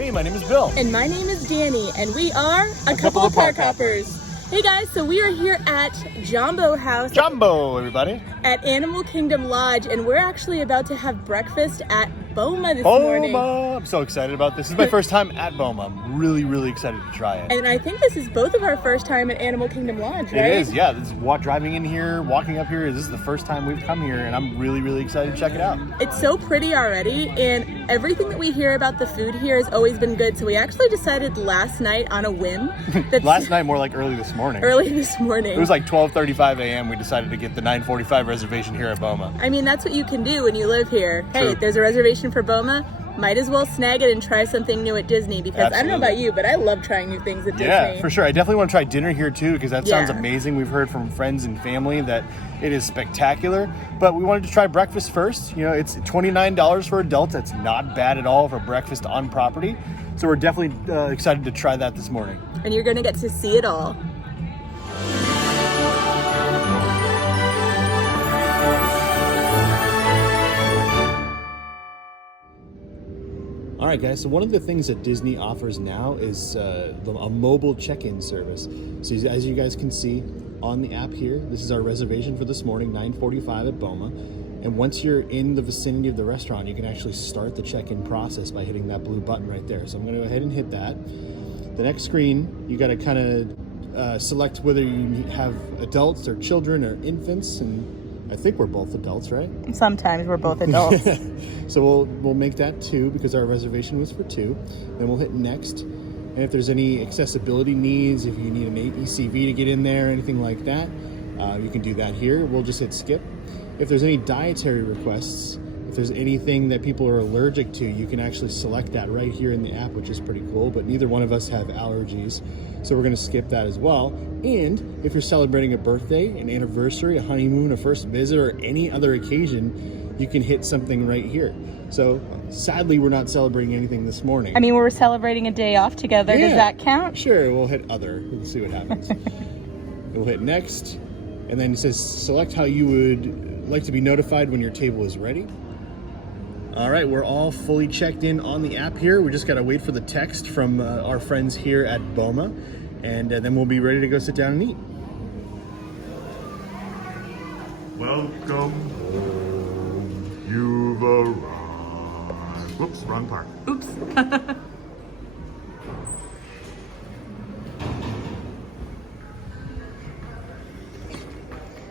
Hey, my name is Bill. And my name is Danny, and we are a couple of park hoppers. Hey guys, so we are here at Jambi House. Jambo, everybody. At Animal Kingdom Lodge, and we're actually about to have breakfast at Boma this morning. Boma! I'm so excited about this. This is my first time at Boma. I'm really, really excited to try it. And I think this is both of our first time at Animal Kingdom Lodge, right? It is, yeah. This is driving in here, walking up here. This is the first time we've come here, and I'm really, really excited to check it out. It's so pretty already, and everything that we hear about the food here has always been good. So we actually decided last night on a whim. Last night, more like early this morning. Early this morning. It was like 12:35 a.m. We decided to get the 9:45 reservation here at Boma. I mean, that's what you can do when you live here. True. Hey, there's a reservation for Boma. Might as well snag it and try something new at Disney, because Absolutely. I don't know about you, but I love trying new things at Disney. Yeah, for sure. I definitely want to try dinner here too, because that sounds Yeah. amazing. We've heard from friends and family that it is spectacular, but we wanted to try breakfast first. You know, it's $29 for adults. That's not bad at all for breakfast on property. So we're definitely excited to try that this morning. And you're going to get to see it all. All right, guys, so one of the things that Disney offers now is a mobile check-in service. So as you guys can see on the app here, this is our reservation for this morning, 9:45 at Boma. And once you're in the vicinity of the restaurant, you can actually start the check-in process by hitting that blue button right there. So I'm going to go ahead and hit that. The next screen, you got to kind of select whether you have adults or children or infants, and I think we're both adults, right? Sometimes we're both adults. So we'll make that 2 because our reservation was for 2. Then we'll hit next. And if there's any accessibility needs, if you need an ABCV to get in there, anything like that, you can do that here. We'll just hit skip. If there's any dietary requests, if there's anything that people are allergic to, you can actually select that right here in the app, which is pretty cool, but neither one of us have allergies, so we're going to skip that as well. And if you're celebrating a birthday, an anniversary, a honeymoon, a first visit, or any other occasion, you can hit something right here. So sadly, we're not celebrating anything this morning. I mean, we're celebrating a day off together. Yeah. Does that count? Sure, we'll hit other. We'll see what happens. We'll hit next, and then it says select how you would like to be notified when your table is ready. All right, we're all fully checked in on the app here. We just got to wait for the text from our friends here at Boma, and then we'll be ready to go sit down and eat. Welcome home, you've arrived. Whoops, wrong part. Oops.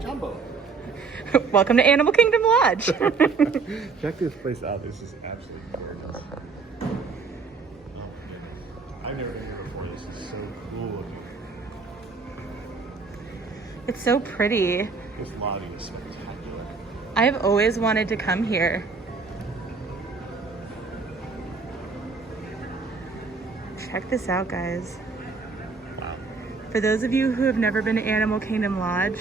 Jumbo. Welcome to Animal Kingdom Lodge. Check this place out. This is absolutely gorgeous. Oh my goodness. I've never been here before. This is so cool looking. It's so pretty. This lobby is spectacular. I've always wanted to come here. Check this out, guys. Wow. For those of you who have never been to Animal Kingdom Lodge,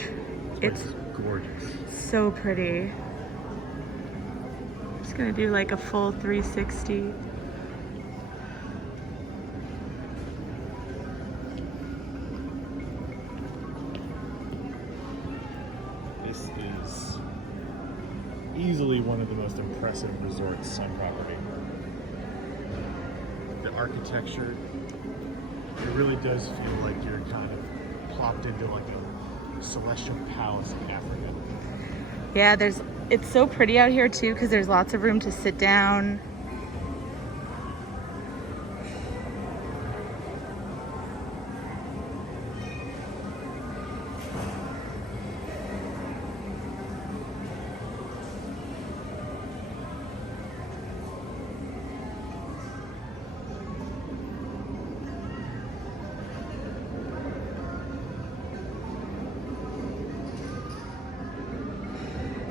it's gorgeous. so pretty. I'm just gonna do like a full 360. This is easily one of the most impressive resorts on property. The architecture, it really does feel like you're kind of plopped into like a celestial palace in Africa. Yeah, it's so pretty out here too, because there's lots of room to sit down.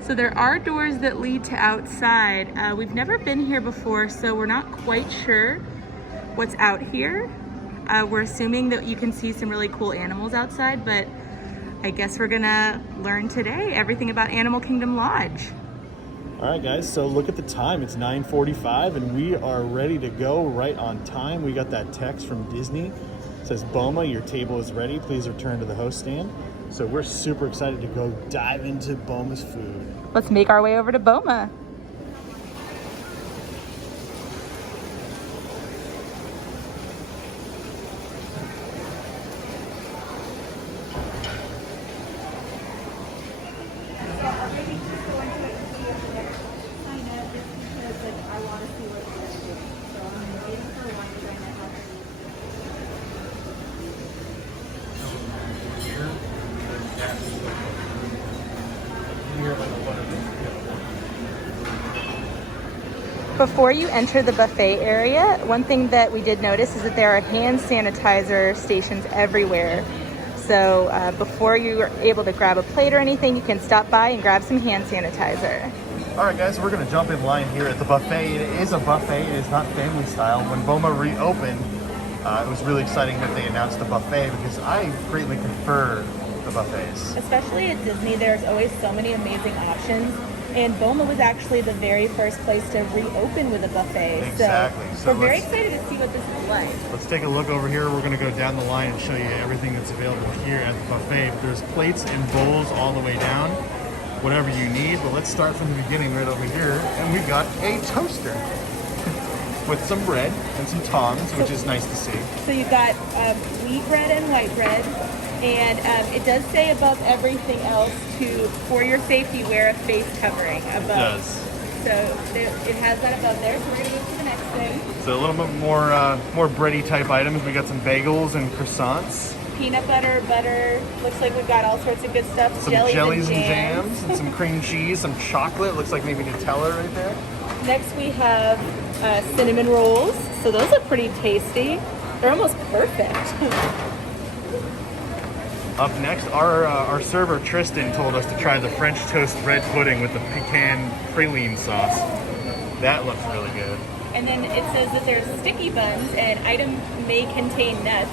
So there are doors that lead to outside. We've never been here before, so we're not quite sure what's out here. We're assuming that you can see some really cool animals outside, but I guess we're gonna learn today everything about Animal Kingdom Lodge. All right, guys, so look at the time. It's 9:45, and we are ready to go right on time. We got that text from Disney. It says, Boma, your table is ready. Please return to the host stand. So we're super excited to go dive into Boma's food. Let's make our way over to Boma. Before you enter the buffet area, one thing that we did notice is that there are hand sanitizer stations everywhere. So before you're able to grab a plate or anything, you can stop by and grab some hand sanitizer. All right, guys, we're gonna jump in line here at the buffet. It is a buffet, it is not family style. When Boma reopened, it was really exciting that they announced the buffet because I greatly prefer the buffets. Especially at Disney, there's always so many amazing options. And Boma was actually the very first place to reopen with a buffet. Exactly. So we're very excited to see what this is like. Let's take a look over here. We're gonna go down the line and show you everything that's available here at the buffet. There's plates and bowls all the way down, whatever you need. But let's start from the beginning right over here. And we've got a toaster with some bread and some tongs, which is nice to see. So you've got wheat bread and white bread. And it does say above everything else to, for your safety, wear a face covering above. It does. So it has that above there. So we're gonna go to the next thing. So a little bit more bready type items. We got some bagels and croissants. Peanut butter, butter. Looks like we've got all sorts of good stuff. Some jellies and jams and some cream cheese, some chocolate. Looks like maybe Nutella right there. Next we have cinnamon rolls. So those look pretty tasty. They're almost perfect. Up next, our server Tristan told us to try the French toast bread pudding with the pecan praline sauce. That looks really good. And then it says that there's sticky buns, and item may contain nuts.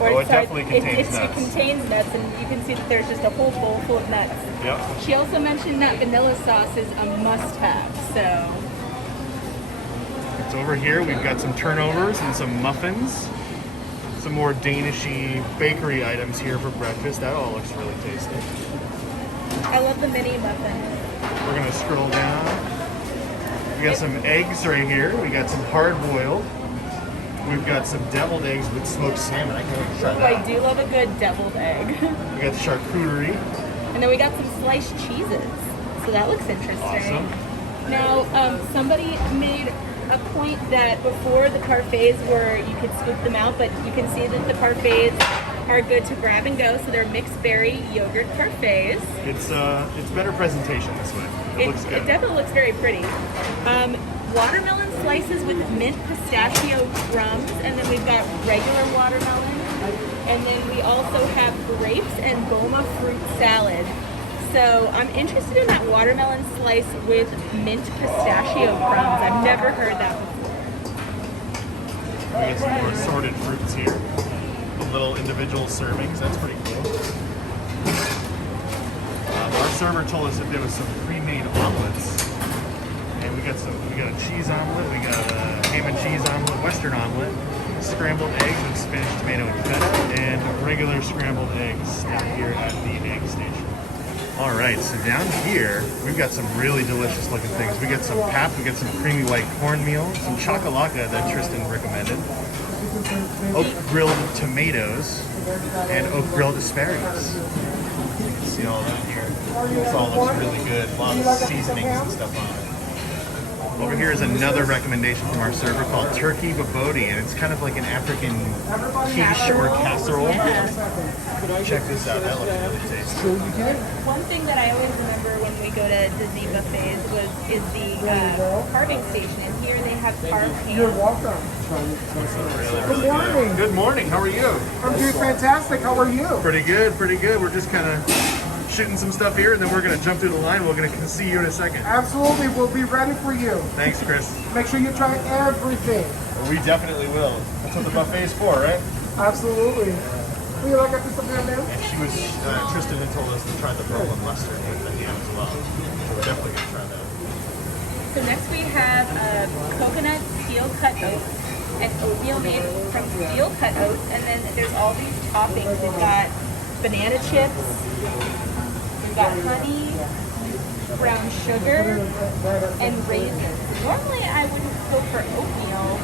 Oh, it definitely contains nuts. It contains nuts, and you can see that there's just a whole bowl full of nuts. Yep. She also mentioned that vanilla sauce is a must-have, so. It's over here. We've got some turnovers and some muffins. Some more Danishy bakery items here for breakfast. That all looks really tasty. I love the mini muffins. We're gonna scroll down. We got some eggs right here. We got some hard boiled. We've got some deviled eggs with smoked salmon. I can't wait to try that. I do love a good deviled egg. We got the charcuterie. And then we got some sliced cheeses. So that looks interesting. Awesome. Now, somebody made a point that before the parfaits were, you could scoop them out, but you can see that the parfaits are good to grab and go. So they're mixed berry yogurt parfaits. It's better presentation this way. It looks good. It definitely looks very pretty. Watermelon slices with mint pistachio crumbs, and then we've got regular watermelon, and then we also have grapes and Boma fruit salad. So I'm interested in that watermelon slice with mint pistachio crumbs. I've never heard that before. We got some more assorted fruits here. Little individual servings. That's pretty cool. Our server told us that there was some pre-made omelets. And we got a cheese omelet, we got a ham and cheese omelet, Western omelet, scrambled eggs with spinach, tomato, and feta, and regular scrambled eggs down here at the egg station. All right, so down here, we've got some really delicious looking things. We got some pap, we got some creamy white cornmeal, some chocolate that Tristan recommended, oak grilled tomatoes, and oak grilled asparagus. You can see all that here. This all looks really good. A lot of seasonings and stuff on it. Over here is another recommendation from our server called Turkey Babodi, and it's kind of like an African quiche or casserole. Check this out, that looks really tasty. One thing that I always remember when we go to Disney buffets is the carving station, and here they have carved hams. You're welcome. Good morning. Good morning, how are you? I'm doing fantastic. How are you? Pretty good, pretty good. We're just kind of shooting some stuff here, and then we're going to jump through the line. We're going to see you in a second. Absolutely. We'll be ready for you. Thanks, Chris. Make sure you try everything. Well, we definitely will. That's what the buffet is for, right? Absolutely. Will you like to put something on there? And she was, Tristan had told us to try the Berlin mustard with the ham as well. So we're definitely going to try that. So next we have coconut steel cut oats and oatmeal made from steel cut oats, and then there's all these toppings. We've got banana chips, we've got honey, brown sugar, and raisins. Normally I wouldn't go for oatmeal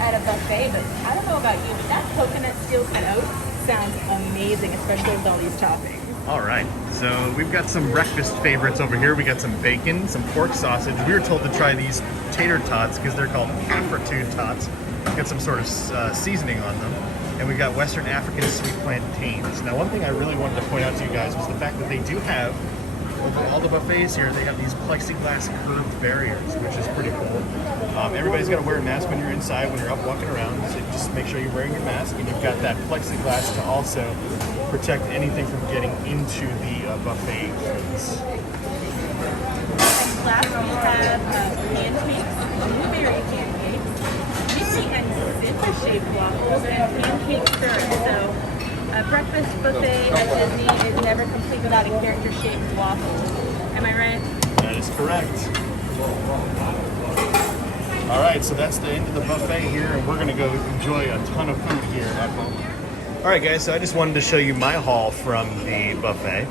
at a buffet, but I don't know about you, but that coconut steel cut oats sounds amazing, especially with all these toppings. All right, so we've got some breakfast favorites over here. We got some bacon, some pork sausage. We were told to try these tater tots because they're called Afritude tots. Got some sort of seasoning on them. And we got Western African sweet plantains. Now, one thing I really wanted to point out to you guys was the fact that they do have over all the buffets here, they have these plexiglass curved barriers, which is pretty cool. Everybody's got to wear a mask when you're inside, when you're up walking around, so just make sure you're wearing your mask, and you've got that plexiglass to also protect anything from getting into the buffet foods. Last we have pancakes, blueberry pancakes, Mickey and zipper-shaped waffles, and pancake syrup. So a breakfast buffet at Disney is never complete without a character-shaped waffle. Am I right? That is correct. All right, so that's the end of the buffet here, and we're gonna go enjoy a ton of food here at Boma. All right, guys, so I just wanted to show you my haul from the buffet.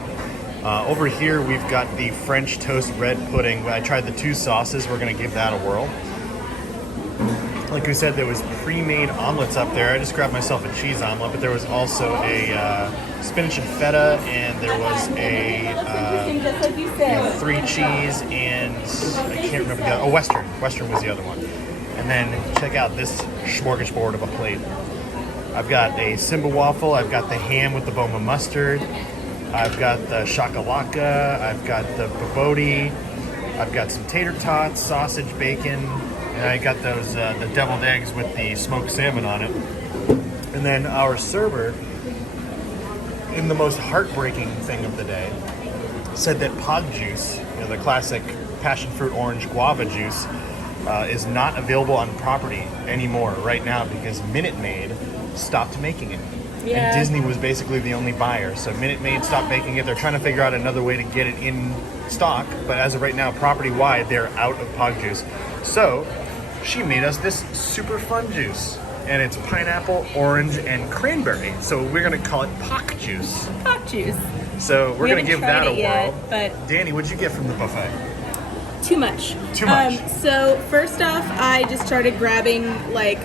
Over here, we've got the French toast bread pudding. I tried the 2 sauces. We're gonna give that a whirl. Like we said, there was pre-made omelets up there. I just grabbed myself a cheese omelet, but there was also a spinach and feta, and there was a 3 cheese, and I can't remember the other. Oh, Western. Western was the other one. And then check out this smorgasbord of a plate. I've got a Simba waffle. I've got the ham with the Boma mustard. I've got the shakalaka. I've got the babodi. I've got some tater tots, sausage, bacon, and I got those the deviled eggs with the smoked salmon on it. And then our server, in the most heartbreaking thing of the day, said that pog juice, the classic passion fruit orange guava juice, is not available on property anymore right now because Minute Maid stopped making it. Yeah. And Disney was basically the only buyer. So Minute Maid stopped making it. They're trying to figure out another way to get it in stock. But as of right now, property-wide, they're out of pog juice. So she made us this super fun juice. And it's pineapple, orange, and cranberry. So we're going to call it POC juice. POC juice. So we're going to give that a whirl. Yet, but Danny, what'd you get from the buffet? too much. Too much. So first off, I just started grabbing like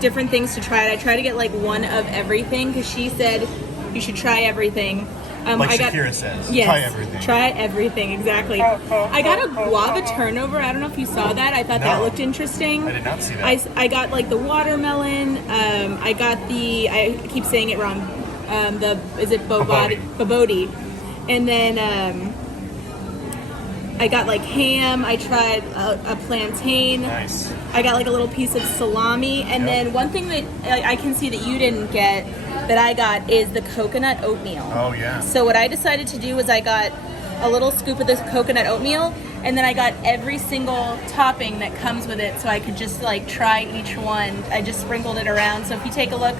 different things to try. I tried to get like one of everything because she said you should try everything. Like Shakira says, yes, try everything. Try everything, exactly. I got a guava turnover. I don't know if you saw that. I thought that looked interesting. I did not see that. I got like the watermelon. I got the, I keep saying it wrong, is it Bobodi? Babodi. And then I got like ham. I tried a plantain. Nice. I got like a little piece of salami. And then one thing that I can see that you didn't get that I got is the coconut oatmeal. Oh, yeah. So what I decided to do was I got a little scoop of this coconut oatmeal, and then I got every single topping that comes with it so I could just like try each one. I just sprinkled it around. So if you take a look,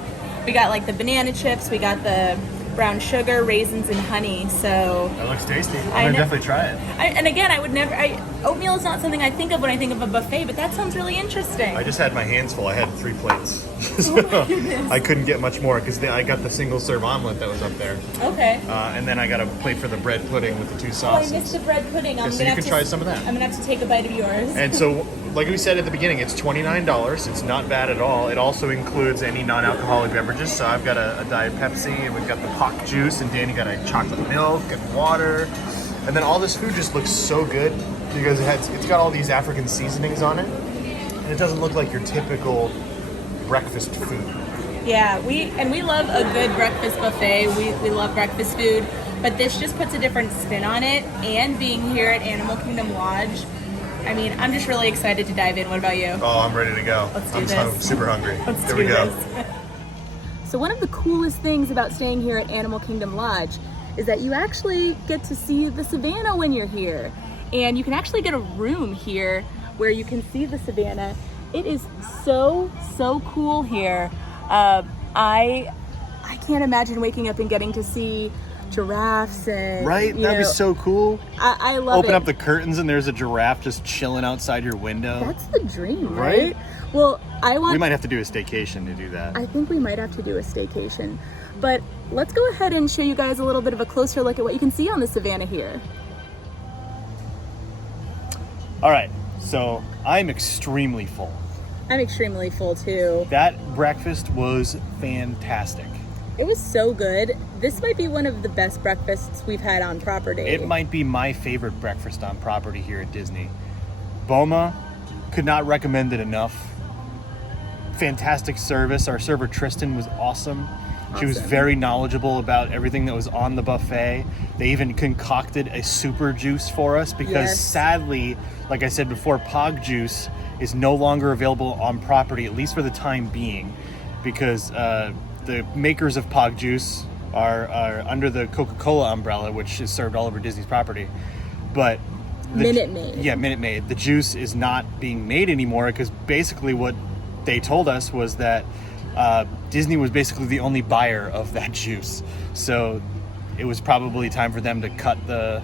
we got like the banana chips, we got the brown sugar, raisins, and honey. So that looks tasty. I'm gonna definitely try it. And again, I would never. Oatmeal is not something I think of when I think of a buffet, but that sounds really interesting. I just had my hands full. I had 3 plates. So Oh my goodness. I couldn't get much more because I got the single serve omelet that was up there. Okay. And then I got a plate for the bread pudding with the 2 Oh, I sauces. missed the bread pudding. I'm so gonna you have can try some of that. I'm gonna have to take a bite of yours. And so, like we said at the beginning, it's $29. It's not bad at all. It also includes any non-alcoholic beverages. So I've got a Diet Pepsi, and we've got the POC juice, and Danny got a chocolate milk and water. And then all this food just looks so good because it's got all these African seasonings on it. And it doesn't look like your typical breakfast food. Yeah, we love a good breakfast buffet. We love breakfast food, but this just puts a different spin on it. And being here at Animal Kingdom Lodge, I mean, I'm just really excited to dive in. What about you? Oh, I'm ready to go. Let's do I'm this. super hungry. Let's Here do we go. this. So one of the coolest things about staying here at Animal Kingdom Lodge is that you actually get to see the Savannah when you're here. And you can actually get a room here where you can see the Savannah. It is so cool here. I can't imagine waking up and getting to see giraffes and Right? That'd be so cool. I love it. Open up the curtains and there's a giraffe just chilling outside your window. That's the dream, Right? Well, We might have to do a staycation to do that. I think we might have to do a staycation. But let's go ahead and show you guys a little bit of a closer look at what you can see on the Savannah here. All right, so I'm extremely full. I'm extremely full too. That breakfast was fantastic. It was so good. This might be one of the best breakfasts we've had on property. It might be my favorite breakfast on property here at Disney. Boma, could not recommend it enough. Fantastic service. Our server Tristan was awesome. She was Awesome. very knowledgeable about everything that was on the buffet. They even concocted a super juice for us because Yes. sadly, like I said before, Pog juice is no longer available on property, at least for the time being, because the makers of Pog juice are under the Coca-Cola umbrella, which is served all over Disney's property. But Minute Maid. Yeah, Minute Maid. The juice is not being made anymore because basically what they told us was that Disney was basically the only buyer of that juice. So it was probably time for them to cut the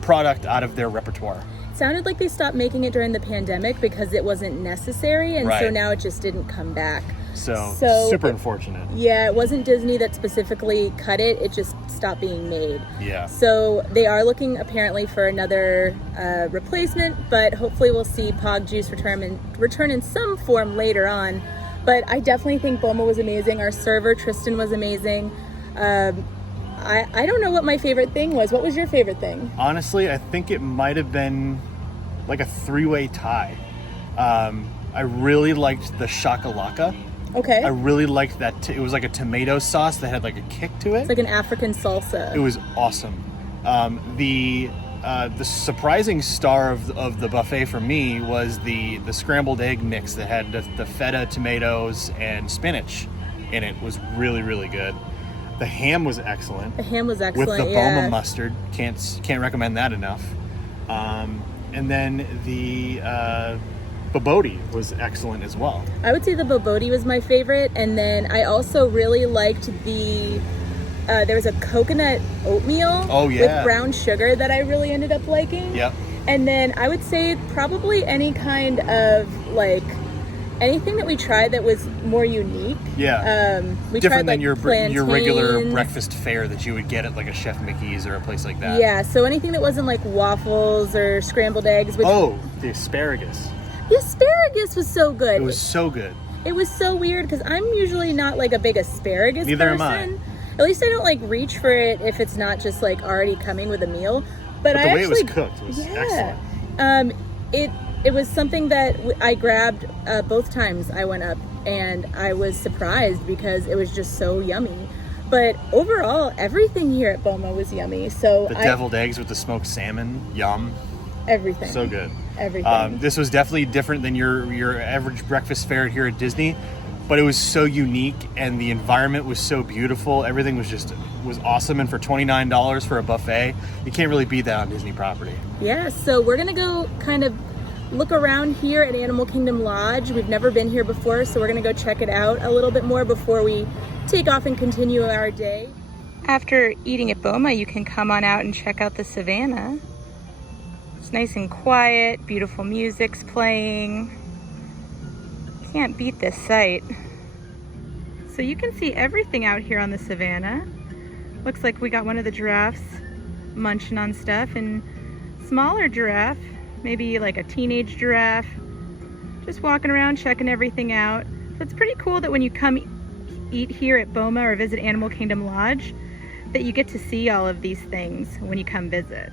product out of their repertoire. Sounded like they stopped making it during the pandemic because it wasn't necessary, and so Right. now it just didn't come back. So So super it- unfortunate. Yeah, it wasn't Disney that specifically cut it, it just stopped being made. Yeah. So they are looking apparently for another replacement, but hopefully we'll see Pog Juice return in some form later on. But I definitely think Boma was amazing. Our server, Tristan, was amazing. I don't know what my favorite thing was. What was your favorite thing? Honestly, I think it might have been like a three-way tie. I really liked the shakalaka. Okay. I really liked that. It was like a tomato sauce that had like a kick to it. It's like an African salsa. It was awesome. The surprising star of the buffet for me was the scrambled egg mix that had the feta, tomatoes, and spinach in it. Was really, really good. The ham was excellent. The ham was excellent, with the yeah. Boma mustard. Can't recommend that enough. And then the bobotie was excellent as well. I would say the bobotie was my favorite, and then I also really liked the there was a coconut oatmeal Oh, yeah. with brown sugar that I really ended up liking. Yep. And then I would say probably any kind of like anything that we tried that was more unique. Yeah. We Different tried than like your regular plantains. breakfast fare that you would get at like a Chef Mickey's or a place like that. Yeah, so anything that wasn't like waffles or scrambled eggs. Which, Oh, the asparagus. the asparagus was so good. It was so good. It was so weird because I'm usually not like a big asparagus Neither am person. I. At least I don't like reach for it if it's not just like already coming with a meal. But But I the way actually, it was cooked was excellent. It was something that I grabbed both times I went up, and I was surprised because it was just so yummy. But overall, everything here at Boma was yummy. So The deviled eggs with the smoked salmon, yum. everything, So good. everything. This was definitely different than your average breakfast fare here at Disney, but it was so unique and the environment was so beautiful. Everything was awesome, and for $29 for a buffet, you can't really beat that on Disney property. Yeah, so we're gonna go kind of look around here at Animal Kingdom Lodge. We've never been here before, so we're gonna go check it out a little bit more before we take off and continue our day. After eating at Boma, you can come on out and check out the Savannah. It's nice and quiet, beautiful music's playing. Can't beat this sight. So you can see everything out here on the Savannah. Looks like we got one of the giraffes munching on stuff, and smaller giraffe, maybe like a teenage giraffe, just walking around checking everything out. So it's pretty cool that when you come eat here at Boma or visit Animal Kingdom Lodge, that you get to see all of these things when you come visit.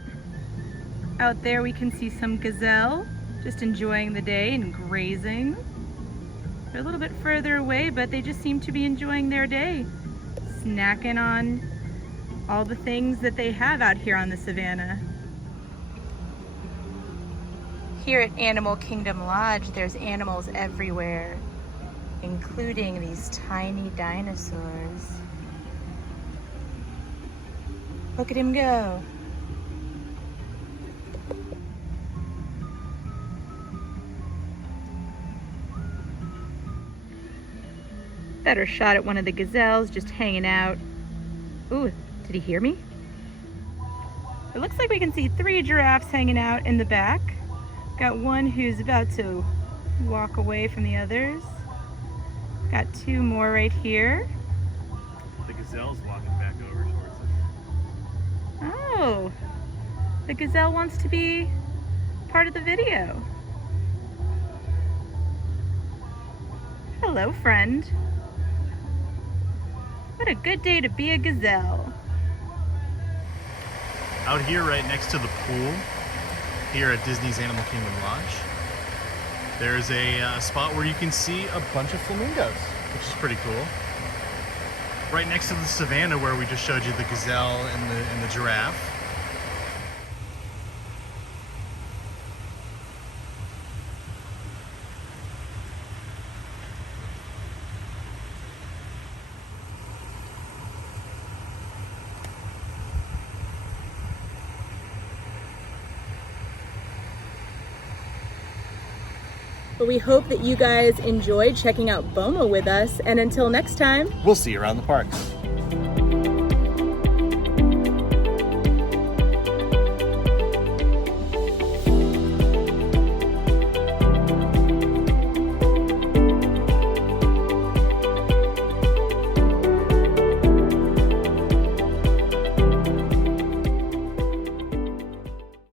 Out there we can see some gazelle just enjoying the day and grazing. They're a little bit further away, but they just seem to be enjoying their day, snacking on all the things that they have out here on the Savannah. Here at Animal Kingdom Lodge, there's animals everywhere, including these tiny dinosaurs. Look at him go. Better shot at one of the gazelles just hanging out. Ooh, did he hear me? It looks like we can see 3 giraffes hanging out in the back. Got one who's about to walk away from the others. Got 2 more right here. The gazelle's walking back over towards us. Oh, the gazelle wants to be part of the video. Hello, friend. What a good day to be a gazelle. Out here right next to the pool, here at Disney's Animal Kingdom Lodge, there's a spot where you can see a bunch of flamingos, which is pretty cool. right next to the savanna where we just showed you the gazelle and the giraffe. But we hope that you guys enjoyed checking out Boma with us, and until next time, We'll see you around the parks.